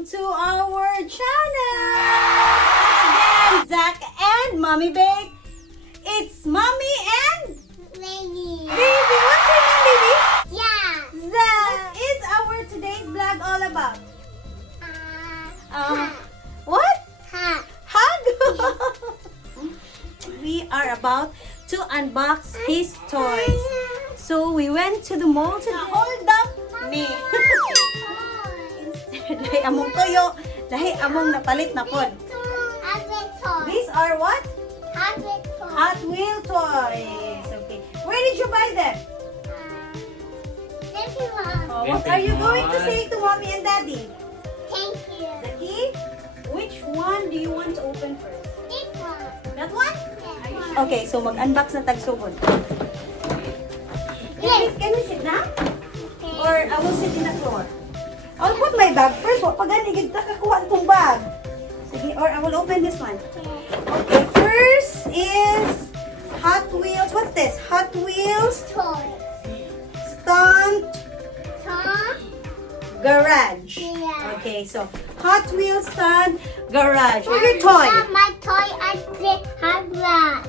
welcome to our channel! Again, Zach and Mommy Bake. It's Mommy and Baby. Baby. What's your name, baby? Yeah. Zach. What is our today's vlog all about? What? Ha. Hug? We are about to unbox his toys. So we went to the mall to hold up me. Dahil among toyo, dahil among napalit na pod. These are what? Hot Wheel toys. Okay. Where did you buy them? Oh, what are you going to say to Mommy and Daddy? Thank you. Zaki, which one do you want to open first? This one. That one? Yes. Okay, so mag-unbox na tagsugod. Can we sit down? Or I will sit in the floor? I'll put my bag first. Wag pa gani gid ta kakuha itong bag. Sige, or I will open this one. Okay, first is Hot Wheels. What's this? Hot Wheels Toy. Stunt Tom. Garage. Yeah. Okay, so Hot Wheels Stunt Garage. Or your toy. My toy and play hot rod.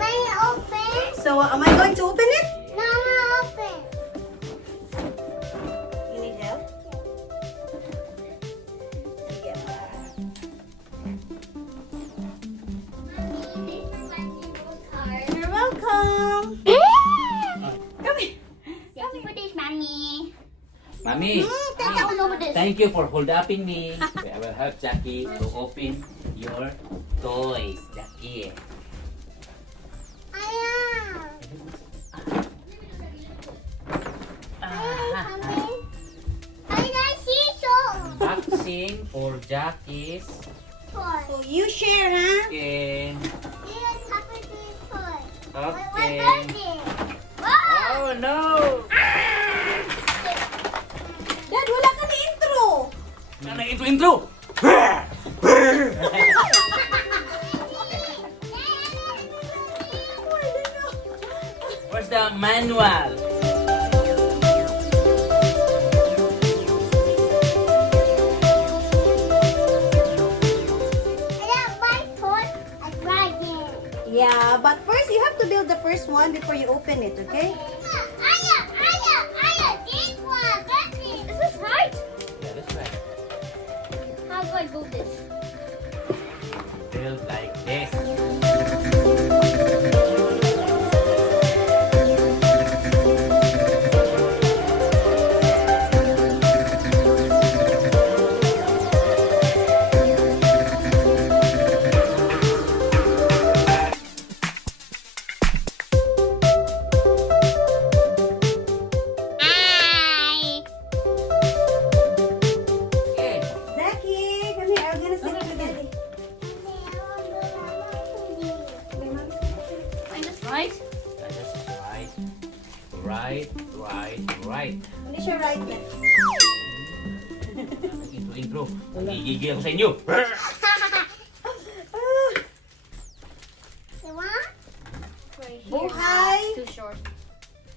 May I open? So, am I going to open it? No, I open. You need help? Sige. You're welcome. Come here. Thank you for this, mommy. Mommy, thank you for hold upping me. I will help Jackie to open your toys, Jackie. Boxing for Jackie's So you share, huh? skin. Okay. Oh no! Dad, wala ka ni intro. Ano intro? Where's the manual? Yeah, but first you have to build the first one before you open it, okay? Is this right? Yeah, that's right. How do I do this? Build like this. Okay. Zaki, come here. I'm gonna sit with Daddy. Find this right? That's right. Right. Hindi siya right na. Intro. Gigigil ako sa inyo. You want? Buhay. Too short.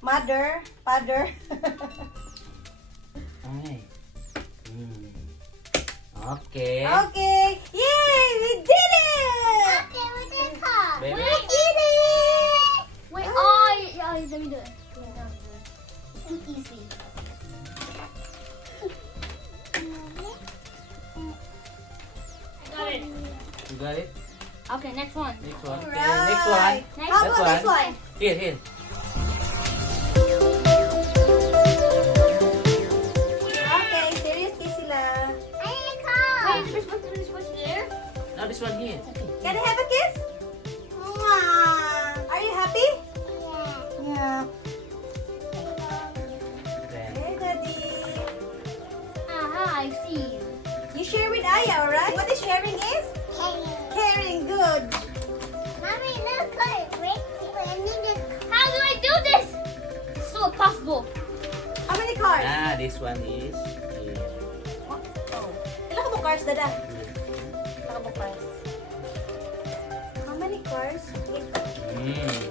Mother, father. Ay. Okay. Okay. Yay! We did it! Okay, we did it. Baby. We did it! Wait, oh, yeah, let me do it. It's too easy. I got it. You got it? Okay, next one. Next one. Okay, Right. next one. Next How That about this one? Here. Okay, serious kiss sila. Wait, this was there? Now this one here. Can I have a kiss? Mwah. Are you happy? Yeah. Then, Hey, Daddy. Aha, I see. You share with Aya, alright? What is sharing is? Caring. Good. Mommy, look, how do I do this? It's so impossible. How many cars? this one is here. Oh. Ilan ka mo cars, Dada? Ilan ka mo cars? How many cars?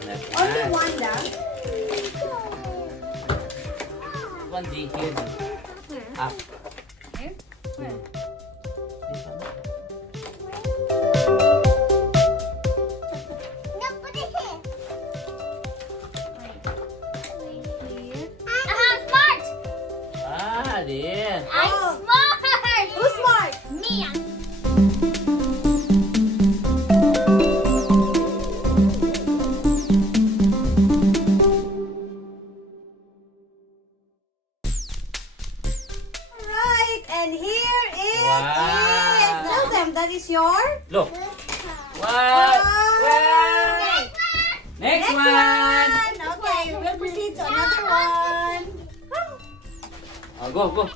That's Only nice. one lang? One D here. Up. Here? Where? Daddy. I'm Oh. smart. Who's smart? Me. Right, and here is Wow. it. Tell them that is your Look. What? Okay. Next Next one. Okay, we'll proceed to another one. Oh, go.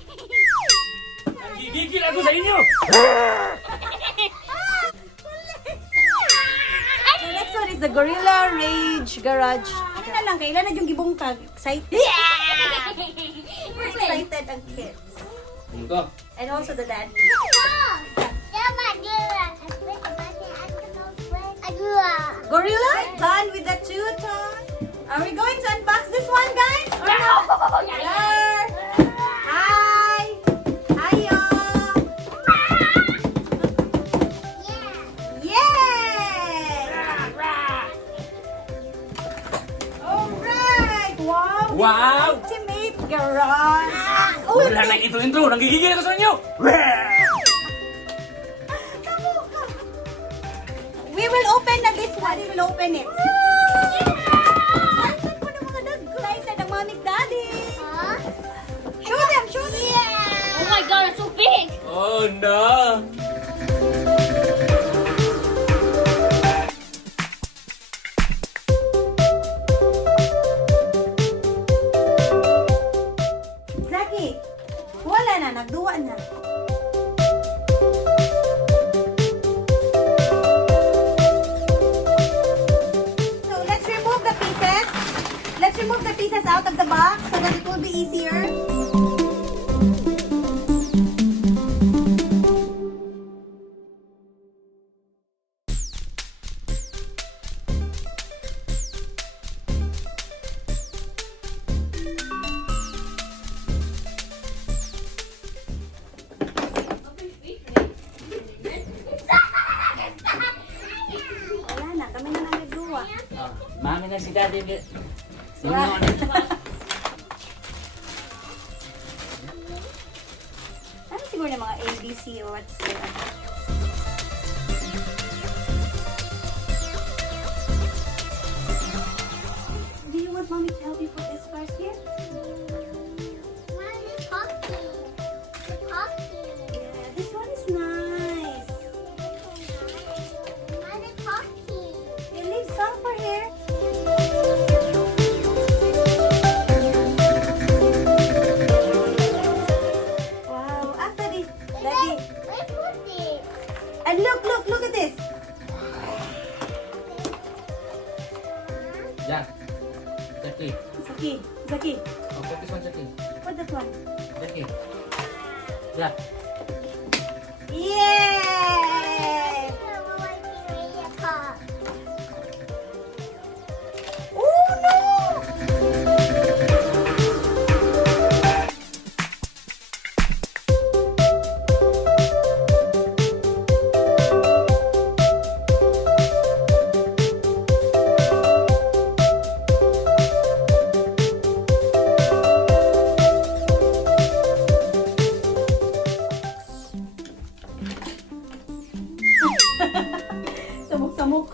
Gigigil ako sa inyo. The next one is the Gorilla Rage Garage. Ano na lang, kailan na yung gibungkag? Excited? We're excited ang kids. Go. And also the daddy. Gorilla, done with the two toys. Are we going to unbox this one, guys? Or no? Hello. Hi. Hi, y'all. Yay! Alright. Wow. Wow. Ultimate garage. Oh, Wala nang intro. Nanggigigil ako sa inyo. we will open na this one. We will open it. Excited po ng mga dog. Excited ang mommy daddy. Show them, show them. Oh my god, it's so big. Oh no. Zaki, wala na, nagduwa na. So let's remove the pieces. Let's remove the pieces out of the box so that it will be easier. Wala na, kami na lang nagduwa. Oh, mami na si Daddy. Wow. Ano siguro ng mga ABC or what's the Do you want mommy to help you put this first here? Yeah, this one is nice. You leave some for here. Wow, after this, Daddy. And look at this. Jack. Jackie. Zaki, Oh, focus on Jackie. what that one? Jackie. Jack. Yay! Oh no! Samok-samok.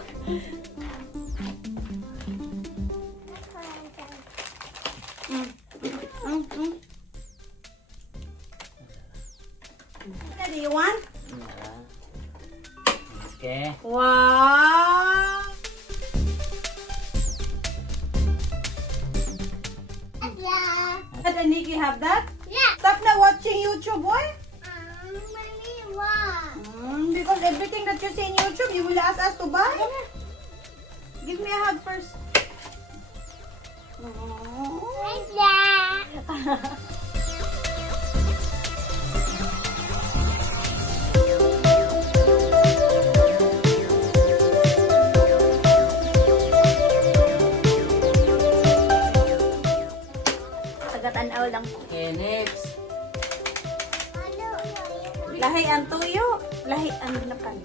Do you want? Okay. Wow! And Nick, you have that? Stop na watching YouTube, boy. Because everything that you see in YouTube, you will ask us to buy. Give me a hug first. Tagatanaw lang po. Okay, next. Lahi ang tuyo, lahi ang nakan.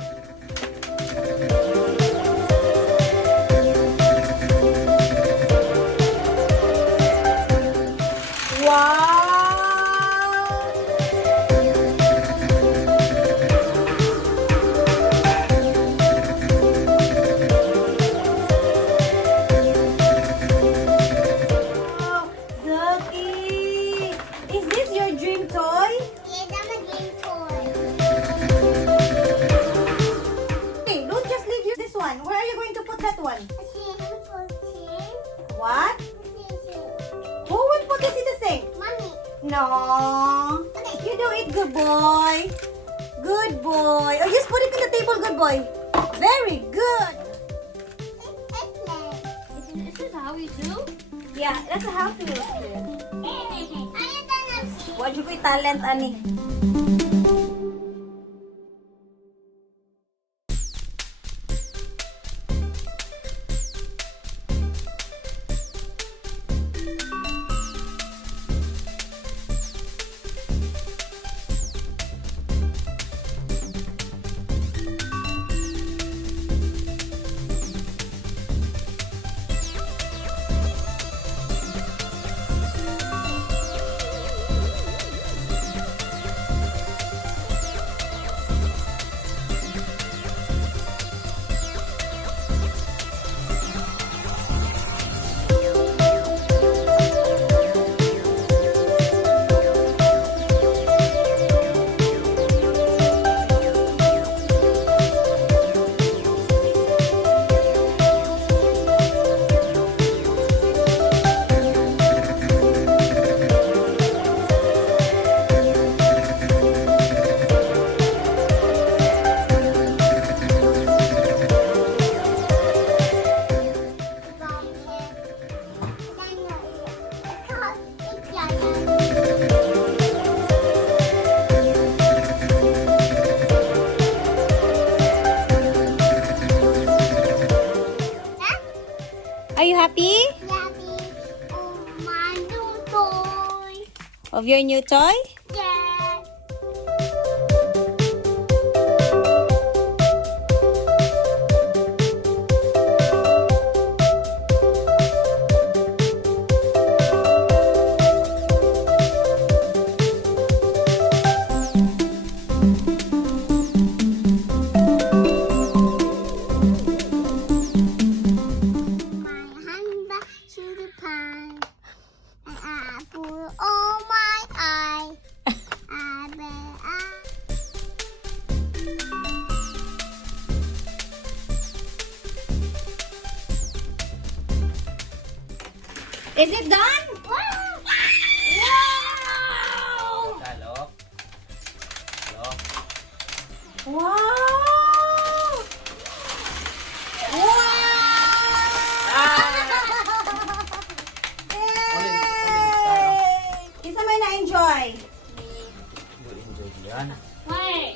Wow! doon? What? Who would put this in the sink? Mommy. No. You do it, good boy. Good boy. Oh, just put it on the table, good boy. Very good. Is this how we do? Yeah, that's how to do it. Ayaw na What you ko'y talent, ani? Are you happy my new toy. of your new toy? Yeah. My hand back to the pan, and I put all my eye. I bet I. Is it done? Wow! Lock. Lock. Wow! Wow! Yay! Isa may na-enjoy. You enjoy yan. Wait.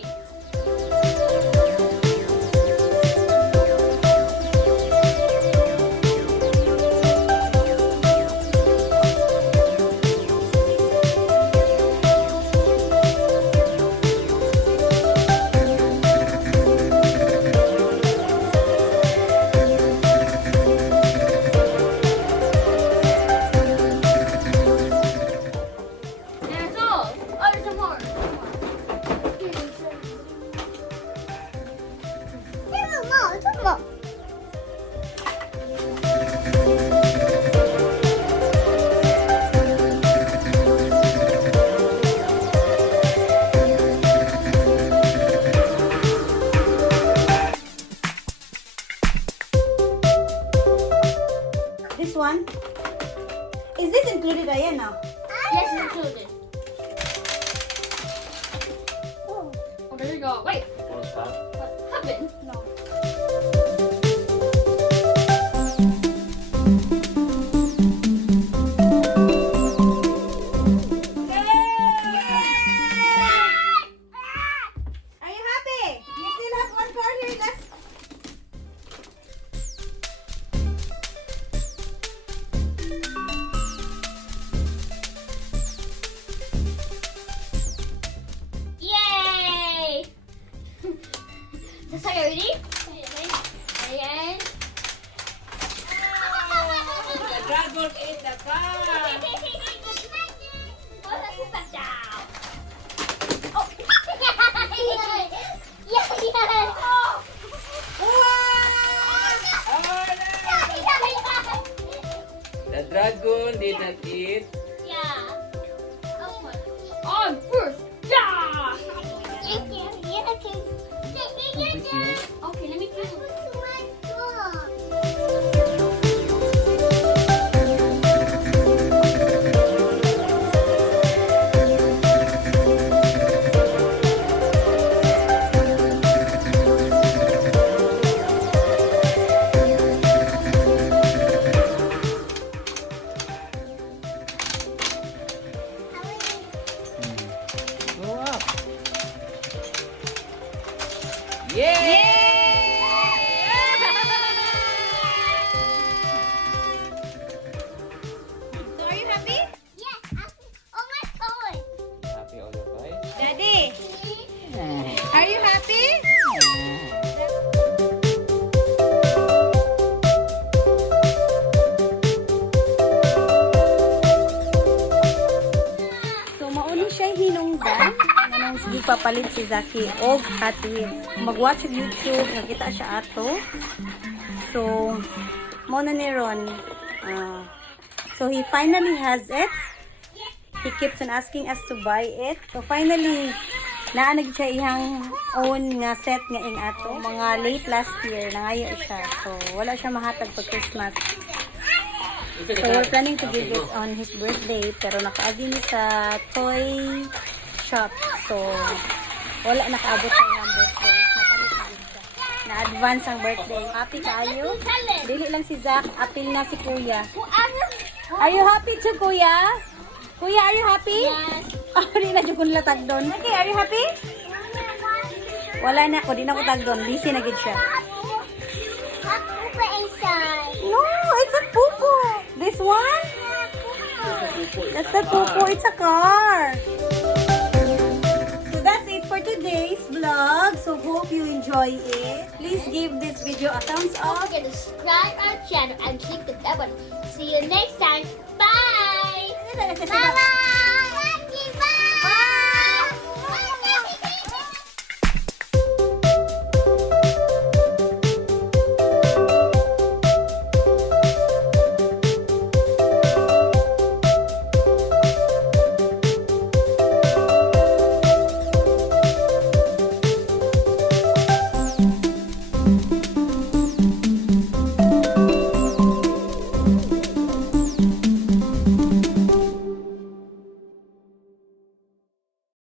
There's all. Oh, there's some more. Some more. This one? Is this included, Ayana? Yes, it's included. Oh, there we go. Wait, Full stop. what happened? No. Are you happy? You still have one card here left. Yay! So, are you ready? Ayan. The dragon ate the car. Oh, that's back down. Oh. Yeah. Oh. The dragon did not eat. Yeah. On first. Yeah. Okay, let me try. magpapalit si Zaki og Hot Wheels. Mag-watch og YouTube, nakita siya ato. So, mo na ni Ron. So, he finally has it. He keeps on asking us to buy it. So, finally, naanag siya ihang own nga set nga ing ato. Mga late last year, nangayo siya. So, wala siya mahatag pag Christmas. So, we're planning to give it on his birthday. Pero nakaagi niya sa toy shop. So, wala nakaabot sa iyang birthday. Napalit na din siya. Na-advance ang birthday. Happy kayo? Dili lang si Zach. Apil na si Kuya. Are you happy too, Kuya? Kuya, are you happy? Yes. Di na dyan kong latag doon. Okay, are you happy? Wala na ako. Di na ko tag doon. Busy na gid siya. Inside. No, it's a pupo. This one? That's a pupo. It's a car. So that's it for today's vlog. So hope you enjoy it. Please give this video a thumbs Don't up. forget to subscribe our channel and click the bell button. See you next time. Bye. Bye bye.